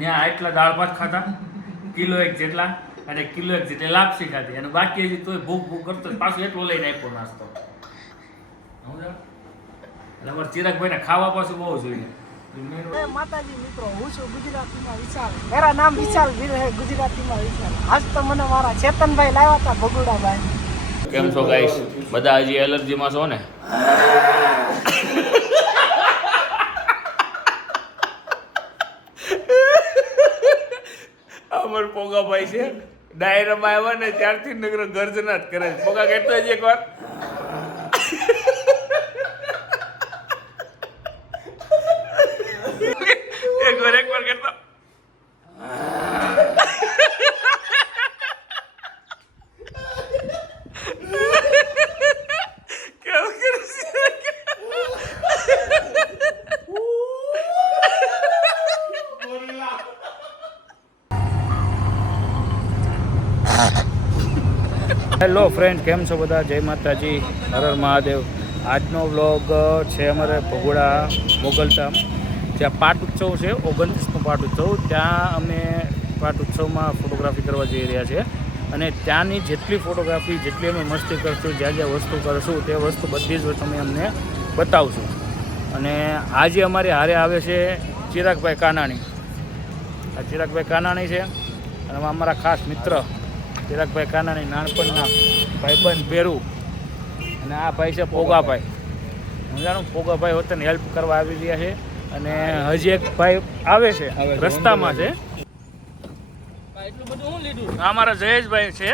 ત્યાં આટલા દાળ ભાત ખાતા કિલો એક જેટલા અને કિલો એક જેટલી લાપસી ખાધી. અને બાકી હજી તોય ભૂખ ભૂખ કરતો. પાછું એટલો લઈને આપ્યો નાસ્તો? એટલે અમારે ચિરાગભાઈને ખાવા પાછું બહુ જોઈએ. માતાજી મિત્રો હું છું ગુજરાતીમાં વિશાલ. મેરા નામ વિશાલ વીર હે ગુજરાતીમાં વિશાલ. આજ તો મને મારા ચેતનભાઈ લાવ્યા હતા ભગુડાભાઈ. કેમ છો ગાઈસ બધા હજી એલર્જીમાં છો ને? અમર પોગાભાઈ છે. ડાયરામાં આવ્યા ને ત્યારથી નગર ગર્જના જ કરે છે. પોગા કેટલો જ એકવાર એકવાર એકવાર કરતો કેવું કરે છે હેલો ફ્રેન્ડ, કેમ છો બધા? જય માતાજી. હર હર મહાદેવ. આજનો વ્લોગ છે અમારે ભગોડા મોગલધામ જ્યાં પાટ ઉત્સવ છે ઓગણત્રીસનો પાટ ઉત્સવ. ત્યાં અમે પાટ ઉત્સવમાં ફોટોગ્રાફી કરવા જઈ રહ્યા છીએ. અને ત્યાંની જેટલી ફોટોગ્રાફી જેટલી અમે મસ્તી કરશું, જ્યાં જ્યાં વસ્તુ કરશું, તે વસ્તુ બધી જ તમે અમને બતાવશું. અને આજે અમારી હારે આવે છે ચિરાગભાઈ કાનાણી. આ ચિરાગભાઈ કાનાણી છે. અને અમારા ખાસ મિત્ર ચિરાગભાઈ કાનાણી નાનપણના ભાઈબંધ ભેરું અને આ ભાઈ છે પોગાભાઈ. હું જાણું પોગાભાઈ હોતને હેલ્પ કરવા આવી રહ્યા છે અને હજી એક ભાઈ આવે છે રસ્તામાં છે. આ અમારા જયેશભાઈ છે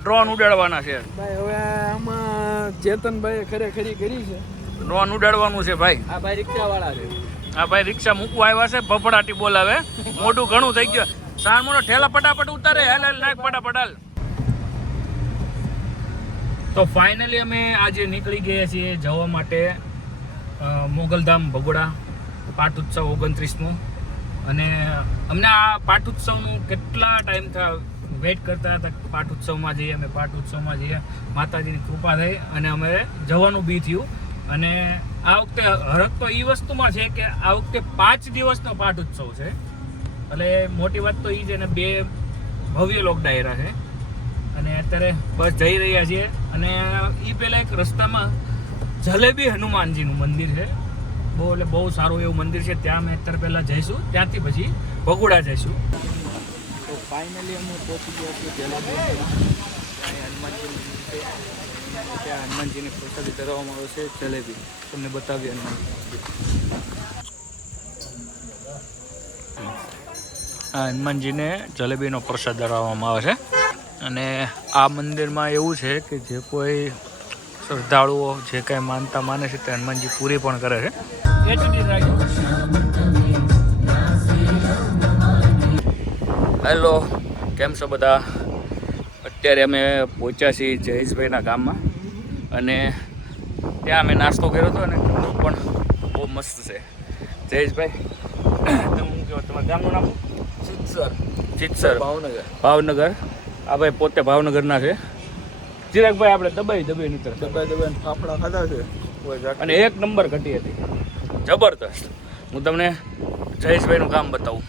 ડ્રોન ઉડાડવાના છે. ભાઈ હવે આમાં ચેતનભાઈએ ખરેખરી કરી છે. ડ્રોન ઉડાડવાનું છે ભાઈ. આ ભાઈ રિક્ષા વાળા છે. આ ભાઈ રિક્ષા મૂકવા આવ્યા છે ભફડાટી બોલાવે. મોઢું ઘણું થઈ ગયું. સાણ મોનો ઠેલા ફટાફટ ઉતારે, હેલ હેલ, નાખ, ફટાફટ, હાલ. તો ફાઇનલી અમે આજે નીકળી ગયા છીએ જવા માટે મોગલધામ ભગોડા પાટ ઉત્સવ ઓગણત્રીસમો અને અમને આ પાટ ઉત્સવનું કેટલા ટાઈમ થયા? વેઇટ કરતા હતા પાટ ઉત્સવમાં જઈએ, અમે પાટ ઉત્સવમાં જઈએ. માતાજીની કૃપા થઈ અને અમે જવાનું બી થયું. અને આ વખતે હરક તો એ વસ્તુમાં છે કે આ વખતે પાંચ દિવસનો પાટ ઉત્સવ છે. એટલે મોટી વાત તો એ છે ને બે ભવ્ય લોક ડાયરા છે. અને અત્યારે બસ જઈ રહ્યા છીએ. અને એ પહેલાં એક રસ્તામાં જલેબી હનુમાનજીનું મંદિર છે. બહુ એટલે બહુ સારું એવું મંદિર છે. ત્યાં અમે અત્યારે પહેલાં જઈશું. ત્યાંથી પછી ભગુડા જઈશું. તો ફાઇનલી અમે પહોંચી ગયા છીએ જલેબી હનુમાનજી ત્યાં હનુમાનજીને પ્રસાદી ધરવામાં આવે છે જલેબી. તમને બતાવીએ હનુમાનજી હનુમાનજીને જલેબીનો પ્રસાદ ધરાવવામાં આવે છે. અને આ મંદિરમાં એવું છે કે જે કોઈ શ્રદ્ધાળુઓ જે કાંઈ માનતા માને છે તે હનુમાનજી પૂરી પણ કરે છે. હેલો, કેમ છો બધા? અત્યારે અમે પહોંચ્યા છીએ જયેશભાઈના ગામમાં. અને ત્યાં અમે નાસ્તો કર્યો હતો અને પણ બહુ મસ્ત છે. જયેશભાઈ, તમે હું કહો? તમારા ગામનું નામ સિત્સર ચિત્સર ભાવનગર. ભાવનગર. આ ભાઈ પોતે ભાવનગરના છે. ચિરાગભાઈ આપણે દબાઈ દબાઈ નીતર દબાઈ દબાઈ ફાફડા ખાધા છે. અને એક નંબર ઘટી હતી. જબરદસ્ત. હું તમને જયેશભાઈનું કામ બતાવું.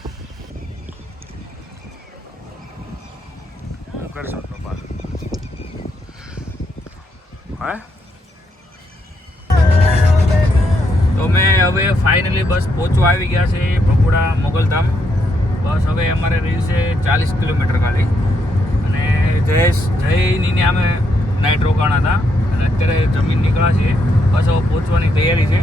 શું કરશો પપ્પા? હા? તો મેં હવે ફાઇનલી બસ પહોંચવા આવી ગયા છે ભગોડા મોગલધામ. બસ હવે અમારે રહ્યું છે ચાલીસ કિલોમીટર ખાલી અને જયેશ જયની અમે નાઇટ રોકાણા હતા. અને અત્યારે જમીન નીકળ્યા છીએ. બસ હવે પહોંચવાની તૈયારી છે.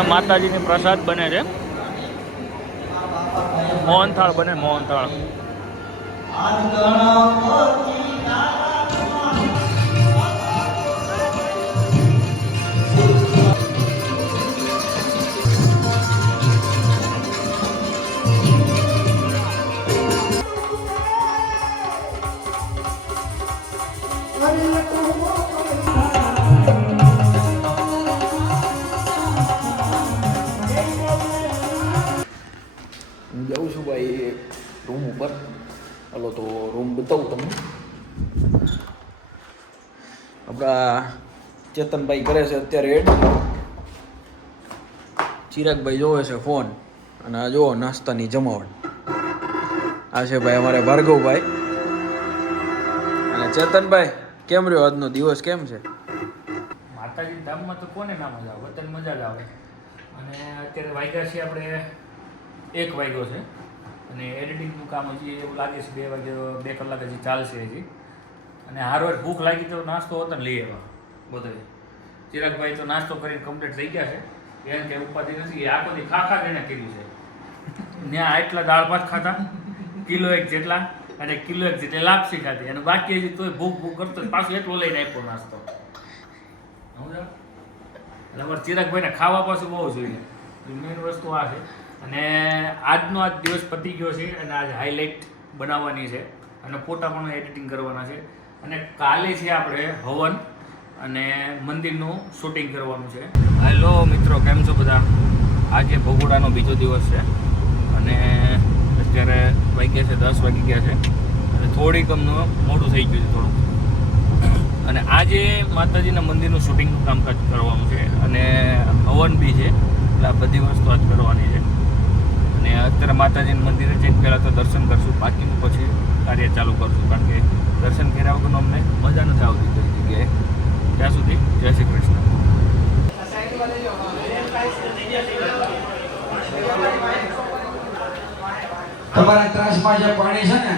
માતાજીની પ્રસાદ બને છે. મોહનથાળ બને મોહનથાળ. ભાઈ રૂમ ઉપર હલો તો રૂમ બતાવું તમને આપણા ચેતનભાઈ કરે છે અત્યારે એડ ચિરાગભાઈ જોવે છે ફોન અને આ જુઓ નાસ્તાની જમાવટ આ છે ભાઈ અમારે ભાર્ગવભાઈ અને ચેતનભાઈ કેમ રહ્યો આજનો દિવસ કેમ છે માતાજી ધામમાં તો કોને ના મજા આવે? વતન મજા જ આવે. અને અત્યારે વાગ્યા છે આપણે એક વાગ્યો છે. અને એડિટિંગનું કામ હજી એવું લાગે છે, બે વાગે, બે કલાક હજી ચાલશે હજી. અને હારવાર ભૂખ લાગી તો નાસ્તો હતો ને લઈ આવ્યા, બધે. ચિરાગભાઈ તો નાસ્તો કરીને કમ્પ્લીટ થઈ ગયા છે. એને કંઈ ઉપાધિ નથી આખો દી ખા ખા એને કર્યું છે. ત્યાં આટલા દાળ ભાત ખાતા કિલો એક જેટલા અને કિલો એક જેટલી લાપસી ખાધી. અને બાકી હજી તોય ભૂખ ભૂખ કરતો પાછું એટલો લઈને આપ્યો નાસ્તો? એટલે અમારે ચિરાગભાઈને ખાવા પાછું બહુ જોઈએ. મેઇન વસ્તુ આ છે. અને આજનો આજ દિવસ પતી ગયો છે અને આજ હાઇલાઇટ બનાવવાની છે અને ફોટા પણ એડિટિંગ કરવાના છે. અને કાલે છે આપણે હવન અને મંદિરનું શૂટિંગ કરવાનું છે. હેલો મિત્રો, કેમ છો બધા? આજે ભગોડાનો બીજો દિવસ છે અને અત્યારે વાગ્યા છે, દસ વાગી ગયા છે. અને થોડીક અમનું મોડું થઈ ગયું છે થોડું અને આજે માતાજીના મંદિરનું શૂટિંગનું કામકાજ કરવાનું છે અને હવન બી છે, એટલે આ બધી વસ્તુ આજ કરવાની છે. અને અત્યારે માતાજીના મંદિરે જઈને પહેલાં તો દર્શન કરશું. બાકીનું પછી કાર્ય ચાલુ કરશું. કારણ કે દર્શન કર્યા વગરનું અમને મજા નથી આવતી કોઈ જગ્યાએ. ત્યાં સુધી જય શ્રી કૃષ્ણ. તમારા ત્રાસમાં જે પાણી છે ને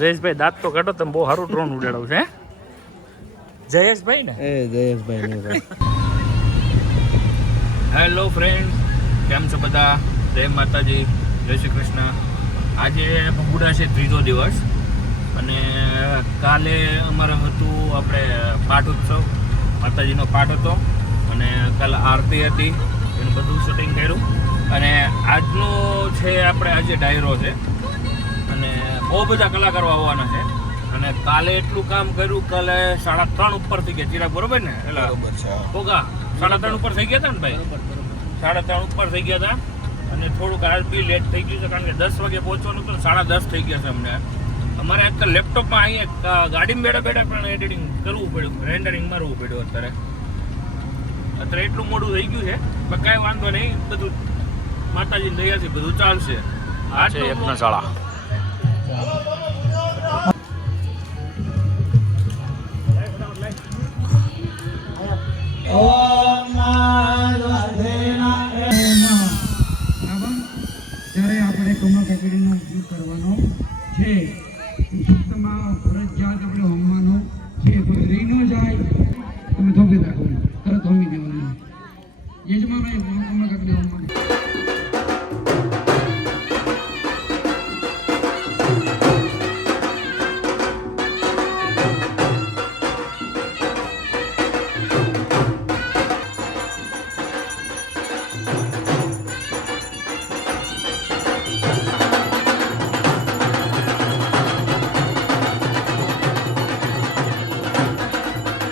જયેશભાઈ દાંત તો કાઢો તમે બહુ સારું ડ્રોન ઉડાડો છે જયેશભાઈ ને? એ જયેશભાઈ ને હેલો ફ્રેન્ડ કેમ છો બધા? જય માતાજી જય શ્રી કૃષ્ણ. આજે બગુડા છે ત્રીજો દિવસ અને કાલે અમારે હતું આપણે પાઠ ઉત્સવ માતાજીનો પાઠ હતો અને કાલે આરતી હતી એનું બધું શૂટિંગ કર્યું. આજનો છે આપણે આજે ડાયરો છે. અને બહુ બધા કલાકારો આવવાના છે. અને કાલે એટલું કામ કર્યું કાલે સાડા ત્રણ ઉપર થઈ ગયા. ચિરાગ બરોબર ને? એટલે ઓગા છે સાડા ત્રણ ઉપર થઈ ગયા હતા ને ભાઈ? સાડા ત્રણ ઉપર થઈ ગયા હતા અને થોડુંક આજ બી લેટ થઈ ગયું છે કારણ કે દસ વાગે પહોંચવાનું હતું સાડા દસ થઈ ગયા છે અમને. અમારે અત્યારે લેપટોપમાં અહીંયા ગાડીમાં બેઠા બેઠા પણ એડિટિંગ કરવું પડ્યું રેન્ડરિંગ મારવું પડ્યું અત્યારે. અત્યારે એટલું મોડું થઈ ગયું છે પણ કાંઈ વાંધો નહીં બધું માતાજી દયાથી બધું ચાલશે. આ છે યજ્ઞશાળા.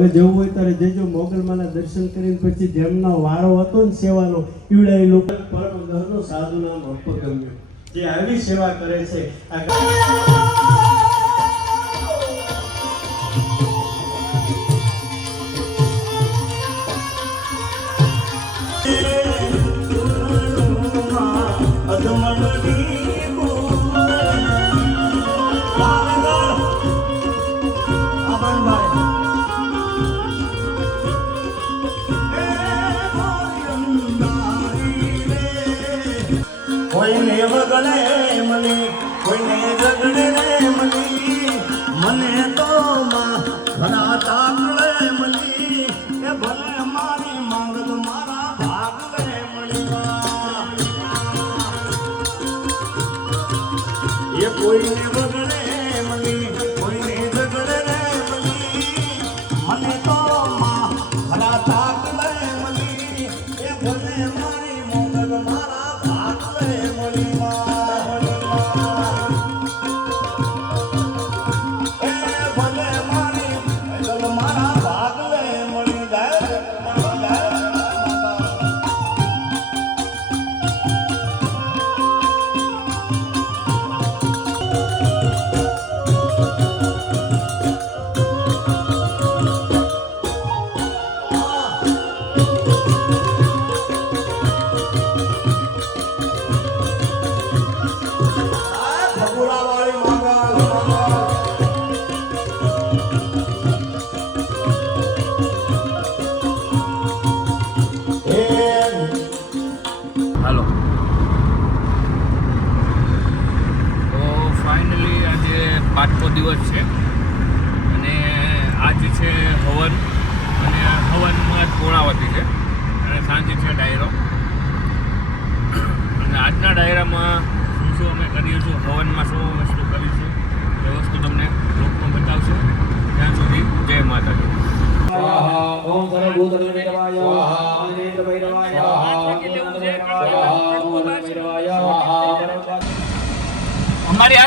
જવું હોય ત્યારે જજો, મોગલમાના દર્શન કરીને પછી જેમનો વારો હતો ને સેવાનો, ઈવડે એ લોકો પરમ દહનો સાધુ નામ અપગમ્યો. જે આવી સેવા કરે છે, આ વગડે મળી કોઈને ઝગડે રે મળી મને તો માં ઘણા તાકડે મળી એ ભલે મારી માંગલ મારા ભાગલે મળી એ કોઈને રે મળી મને તો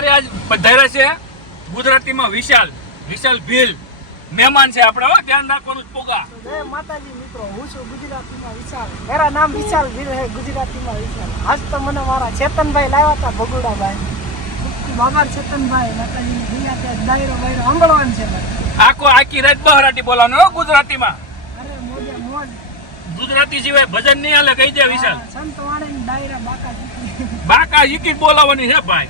અમારી આજ પધાર્યા છે ગુજરાતીમાં વિશાલ વિશાલ ભીલ મહેમાન છે આપણે હો, ધ્યાન રાખવાનું પોગા. જય માતાજી મિત્રો હું છું ગુજરાતીમાં વિશાલ. મારા નામ વિશાલ ભીલ હે ગુજરાતીમાં વિશાલ. આજ તો મને મારા ચેતનભાઈ લાવ્યા હતા ભગુડાભાઈ. બાબા ચેતનભાઈ માતાજીની દયા ત્યાં દાયરો છે આખો આખી રાત બહરાટી બોલાવાનું હો ગુજરાતીમાં. અરે મોજે મોજ. ગુજરાતી સિવાય ભજન નહીં હાલે કહી દે વિશાલ. સંત દાયરા બાકા બાકા હિકીટ બોલાવવાની છે ભાઈ.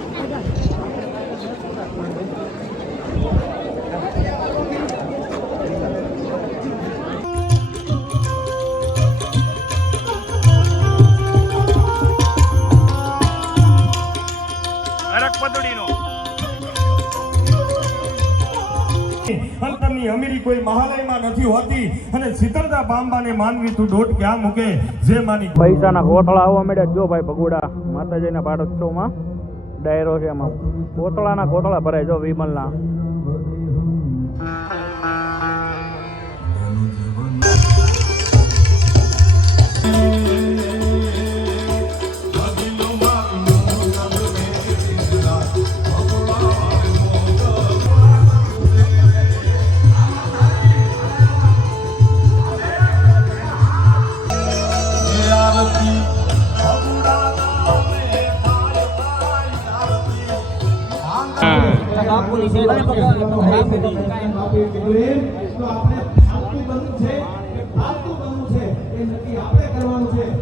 અંતરની અમીરી કોઈ મહાલયમાં નથી હોતી. અને શીતળતા પામવાને માનવી તું દોટ ક્યાં મૂકે? જે માની પૈસાના કોથળા આવવા મળ્યા જો ભાઈ ભગુડા, માતાજીના પાટોત્સવમાં ડાયરો છે એમાં. કોથળાના કોથળા ભરાય જો વિમલના. આપણે છે આપણે કરવાનું છે.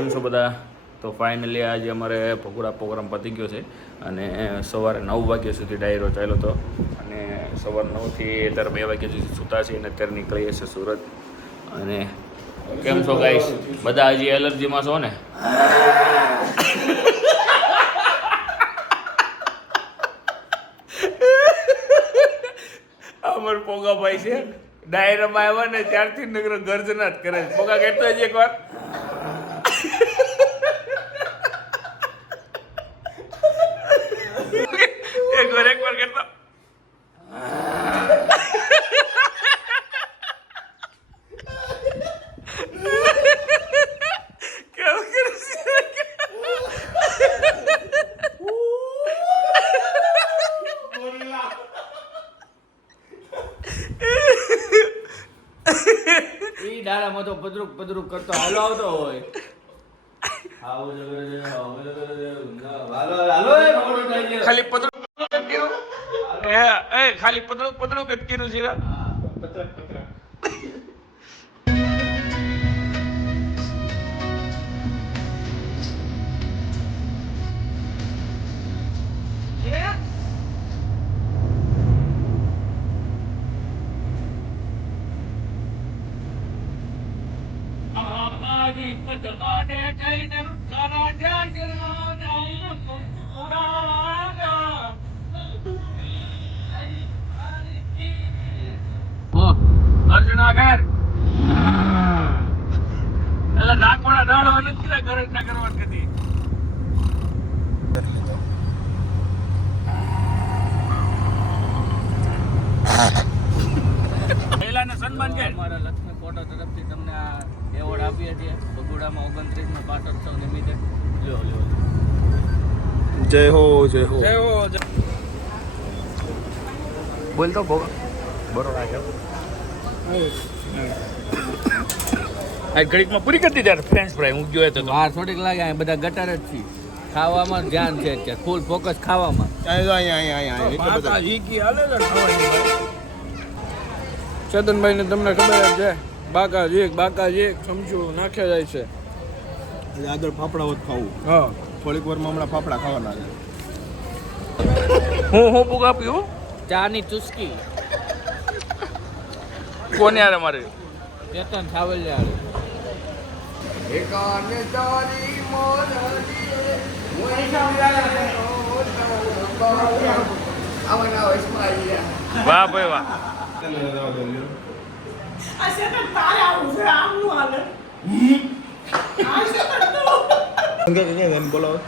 કેમ છો બધા? તો ફાઇનલી આજે અમારે ભગોડા પ્રોગ્રામ પતી ગયો છે અને સવારે નવ વાગ્યા સુધી ડાયરો ચાલ્યો હતો અને સવાર નવથી અત્યારે બે વાગ્યા સુધી સૂતા છે અને અત્યારે નીકળીએ છીએ સુરત. અને કેમ છો ગાઈસ બધા હજી એલર્જીમાં છો ને? અમર પોગાભાઈ છે. ડાયરામાં આવ્યા ને ત્યારથી નગર ગર્જના જ કરે છે. પોગા કેટલો હજી એક વાર એક વાર એક વાર કહેતો કેવું કરે છે ઈ પદરુક પદરુક કરતો હાલો આવતો હોય. ખાલી પદરૂપ ખાલી પતળું જ કર્યું છે. અર્જુના ઘર. એટલે નાગવાળા દાડો નથી ઘર ના કરવા કદી. મહિલાને સન્માન છે અમારા લક્ષ્મી ફોટો તરફથી તમને આ એવોર્ડ આપીએ છીએ. બગુડામાં ઓગણત્રીસમાં પાટોત્સવ નિમિત્તે. લ્યો લ્યો જય હો જય હો. બોલ તો બરોડા આ ઘડીકમાં પૂરી કરી દીધી ફ્રેન્ચ ફ્રાય હું ગયો હતો તો હા થોડીક લાગે આ બધા ગટર જ છે. ખાવામાં ધ્યાન છે અત્યારે ફૂલ ફોકસ ખાવામાં. ચેતનભાઈ ને તમને ખબર જ છે. બાકા જીક બાકા જીક સમજુ નાખે જાય છે. આગળ ફાફડા હોત ખાવું. હા. થોડીક વારમાં હમણાં ફાફડા ખાવાના છે. હું હું બુક આપ્યું ચાની ચુસ્કી. કોને આરે મારે? ચેતન સાવલિયા વાહ ભાઈ વાહ. બોલાવો